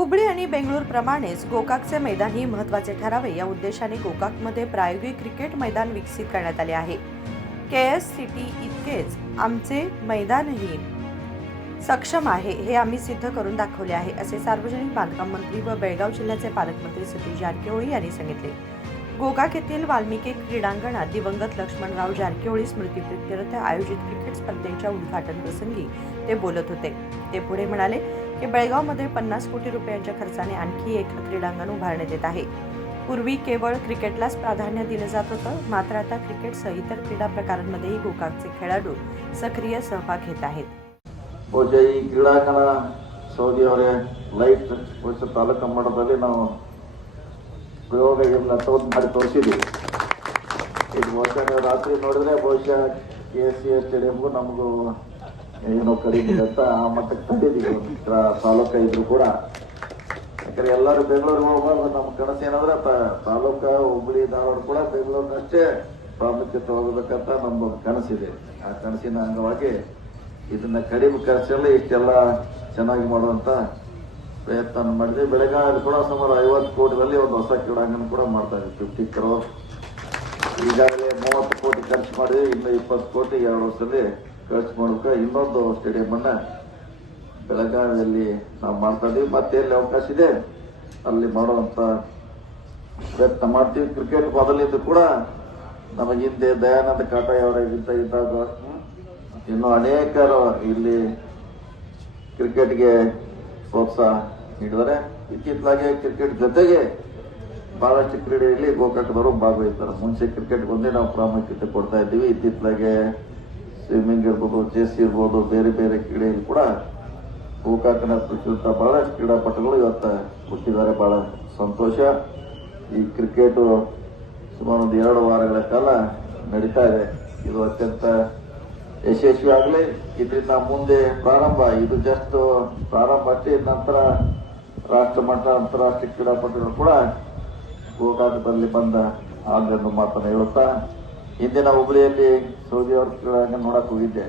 हुबळी आणि बेंगळूरप्रमाणेच गोकाकचे मैदानही महत्त्वाचे ठरावे या उद्देशाने गोकाकमध्ये प्रायोगिक क्रिकेट मैदान विकसित करण्यात आले आहे। केएस सिटी इतकेच आमचे मैदानही सक्षम आहे हे आम्ही सिद्ध करून दाखवले आहे, असे सार्वजनिक बांधकाम मंत्री व बेळगाव जिल्ह्याचे पालकमंत्री सतीश जारकिहोळी यांनी सांगितले। गोकाक येथील वाल्मिकी क्रीडांगणात दिवंगत लक्ष्मणराव जारकिहोळी स्मृतिप्रित्यर्थ आयोजित क्रिकेट स्पर्धेच्या उद्घाटन प्रसंगी ते बोलत होते। ते पुढे म्हणाले की बेळगावमध्ये 50 कोटी रुपयांच्या खर्चाने आणखी एक क्रीडांगण उभारण्यात येत आहे। पूर्वी केवळ क्रिकेटलाच प्राधान्य दिले जात होतं, मात्र आता क्रिकेटसह इतर क्रीडा प्रकारांमध्येही गोकाकचे खेळाडू सक्रिय सहभाग घेत आहेत। ಬಹುಶಃ ಈ ಕ್ರೀಡಾಂಗಣ ಸೌದಿ ಅವರೇ ಲೈಟ್ ಬಹುಶಃ ತಾಲೂಕು ಮಟ್ಟದಲ್ಲಿ ನಾವು ಪ್ರಯೋಗಗಳನ್ನ ಮಾಡಿ ತೋರಿಸಿದ್ದೀವಿ। ಇದು ಬಹುಶಃ ನೀವು ರಾತ್ರಿ ನೋಡಿದ್ರೆ ಬಹುಶಃ KSCA ಸ್ಟೇಡಿಯಂಗೂ ನಮಗೂ ಏನೋ ಕಡಿಮೆ ಅಂತ ಆ ಮಟ್ಟಕ್ಕೆ ತಂದಿದ್ದೀವಿ ತಾಲೂಕ ಇದ್ರು ಕೂಡ। ಯಾಕಂದ್ರೆ ಎಲ್ಲರೂ ಬೆಂಗಳೂರಿಗೆ ಹೋಗ್ಬಾರ್ದು, ನಮ್ಮ ಕನಸು ಏನಂದ್ರೆ ತಾಲೂಕ ಹುಬ್ಬಳ್ಳಿ ಧಾರವಾಡ ಕೂಡ ಬೆಂಗಳೂರಿನಷ್ಟೇ ಪ್ರಾಮುಖ್ಯತೆ ಹೋಗಬೇಕಂತ ನಮ್ಮೊಂದು ಕನಸಿದೆ। ಆ ಕನಸಿನ ಅಂಗವಾಗಿ ಇದನ್ನ ಕಡಿಮೆ ಖರ್ಚಲ್ಲಿ ಇಷ್ಟೆಲ್ಲ ಚೆನ್ನಾಗಿ ಮಾಡುವಂತ ಪ್ರಯತ್ನ ಮಾಡಿದ್ವಿ। ಬೆಳಗಾವಿಯಲ್ಲಿ ಕೂಡ ಸುಮಾರು 50 ಕೋಟಿಯಲ್ಲಿ ಒಂದು ಹೊಸ ಕ್ರೀಡಾಂಗಣ ಕೂಡ ಮಾಡ್ತಾ ಇದ್ವಿ, 50 crore। ಈಗಾಗಲೇ 30 ಕೋಟಿ ಖರ್ಚು ಮಾಡಿದ್ವಿ, ಇನ್ನು 20 ಕೋಟಿ 2 ವರ್ಷದಲ್ಲಿ ಖರ್ಚು ಮಾಡಬೇಕು। ಇನ್ನೊಂದು ಸ್ಟೇಡಿಯಂ ಅನ್ನ ಬೆಳಗಾವಿಯಲ್ಲಿ ನಾವು ಮಾಡ್ತಾ ಇದೀವಿ, ಮತ್ತೆ ಎಲ್ಲಿ ಅವಕಾಶ ಇದೆ ಅಲ್ಲಿ ಮಾಡುವಂತ ಪ್ರಯತ್ನ ಮಾಡ್ತೀವಿ। ಕ್ರಿಕೆಟ್ ಮೊದಲಿದ್ದು ಕೂಡ ನಮಗೆ ಹಿಂದೆ ದಯಾನಂದ ಕಾಟಾಯ್ ಅವರ ಇದ್ದಾಗ ಇನ್ನು ಅನೇಕರು ಇಲ್ಲಿ ಕ್ರಿಕೆಟ್ಗೆ ಪ್ರೋತ್ಸಾಹ ನೀಡಿದರೆ, ಇತ್ತೀಚಲಾಗಿ ಕ್ರಿಕೆಟ್ ಜೊತೆಗೆ ಬಹಳಷ್ಟು ಕ್ರೀಡೆಯಲ್ಲಿ ಗೋಕಾಕದವರು ಭಾಗವಹಿಸ್ತಾರೆ। ಮುಂಚೆ ಕ್ರಿಕೆಟ್ ಒಂದೇ ನಾವು ಪ್ರಾಮುಖ್ಯತೆ ಕೊಡ್ತಾ ಇದ್ದೀವಿ, ಇತ್ತೀಚಲಾಗೆ ಸ್ವಿಮ್ಮಿಂಗ್ ಇರ್ಬೋದು, ಚೆಸ್ ಇರ್ಬೋದು, ಬೇರೆ ಬೇರೆ ಕ್ರೀಡೆಯಲ್ಲಿ ಕೂಡ ಗೋಕಾಕನ ಪ್ರಚಲಿತ ಬಹಳಷ್ಟು ಕ್ರೀಡಾಪಟುಗಳು ಇವತ್ತು ಹುಟ್ಟಿದ್ದಾರೆ, ಬಹಳ ಸಂತೋಷ। ಈ ಕ್ರಿಕೆಟ್ ಸುಮಾರು 2 ವಾರಗಳ ಕಾಲ ನಡೀತಾ ಇದೆ, ಇದು ಅತ್ಯಂತ ಯಶಸ್ವಿ ಆಗಲಿ। ಇದರಿಂದ ಮುಂದೆ ಪ್ರಾರಂಭ, ಇದು ಜಸ್ಟ್ ಪ್ರಾರಂಭ ಅಷ್ಟೇ, ನಂತರ ರಾಷ್ಟ್ರ ಮಟ್ಟ ಅಂತಾರಾಷ್ಟ್ರೀಯ ಕ್ರೀಡಾಪಟುಗಳು ಕೂಡ ಗೋಕಾಕದಲ್ಲಿ ಬಂದ ಆಗನ್ನು ಮಾತನ್ನು ಹೇಳುತ್ತಾ, ಹಿಂದಿನ ಹುಬ್ಬಳ್ಳಿಯಲ್ಲಿ ಸೌದಿ ಅವ್ರ ಕ್ರೀಡಾಂಗಣ ನೋಡಕ್ ಹೋಗಿದ್ದೆ,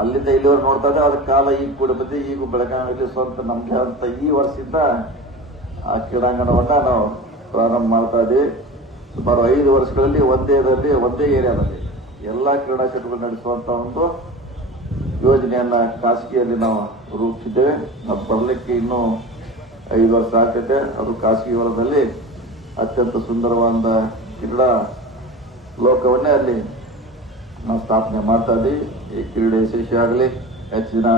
ಅಲ್ಲಿಂದ ಇಲ್ಲಿವರೆಗೆ ನೋಡ್ತಾ ಇದ್ದೆ। ಅದ್ರ ಕಾಲ ಈಗ ಕೂಡ ಬಂದು ಈಗ ಬೆಳಗಾವಿಯಲ್ಲಿ ಸ್ವಂತ ನಮ್ಗೆ ಅಂತ ಈ ವರ್ಷದಿಂದ ಆ ಕ್ರೀಡಾಂಗಣವನ್ನ ನಾವು ಪ್ರಾರಂಭ ಮಾಡ್ತಾ ಇದ್ದೀವಿ। ಸುಮಾರು 5 ವರ್ಷಗಳಲ್ಲಿ ಒಂದೇ ಏರಿಯಾದಲ್ಲಿ ಎಲ್ಲಾ ಕ್ರೀಡಾ ಚಟುವಟಿಕೆ ನಡೆಸುವಂತ ಒಂದು ಯೋಜನೆಯನ್ನ ಖಾಸಗಿಯಲ್ಲಿ ನಾವು ರೂಪಿಸಿದ್ದೇವೆ। ನಾವು ಬರಲಿಕ್ಕೆ ಇನ್ನೂ 5 ವರ್ಷ ಆಗ್ತದೆ। ಅದು ಖಾಸಗಿ ವಲಯದಲ್ಲಿ ಅತ್ಯಂತ ಸುಂದರವಾದ ಕ್ರೀಡಾ ಲೋಕವನ್ನೇ ಅಲ್ಲಿ ನಾವು ಸ್ಥಾಪನೆ ಮಾಡ್ತಾ ಇದ್ದೀವಿ। ಈ ಕ್ರೀಡೆ ಯಶಸ್ವಿ ಆಗಲಿ, ಹೆಚ್ಚು ಜನ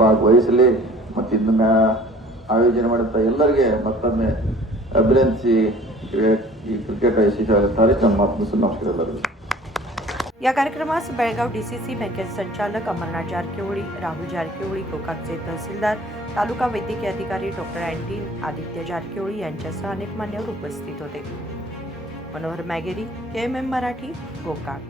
ಭಾಗವಹಿಸಲಿ, ಮತ್ತು ಇದನ್ನ ಆಯೋಜನೆ ಮಾಡುತ್ತಾ ಎಲ್ಲರಿಗೆ ಮತ್ತೊಮ್ಮೆ ಅಭಿನಂದಿಸಿ ಈ ಕ್ರಿಕೆಟ್ ಯಶಸ್ವಿ ಆಗುತ್ತಾರೆ। ನಮ್ಮ ಮಾತು ನಮಸ್ಕಾರ ಎಲ್ಲರಿಗೂ। या कार्यक्रमास बेळगाव DCC बँकेचे संचालक अमरनाथ जारकिहोळी, राहुल जारकिहोळी, गोकाकचे तहसीलदार, तालुका वैद्यकीय अधिकारी डॉक्टर अँटीन आदित्य जारकिहोळी यांच्यासह अनेक मान्यवर उपस्थित होते। मनोहर मॅगेरी, KMM मराठी, गोकाक।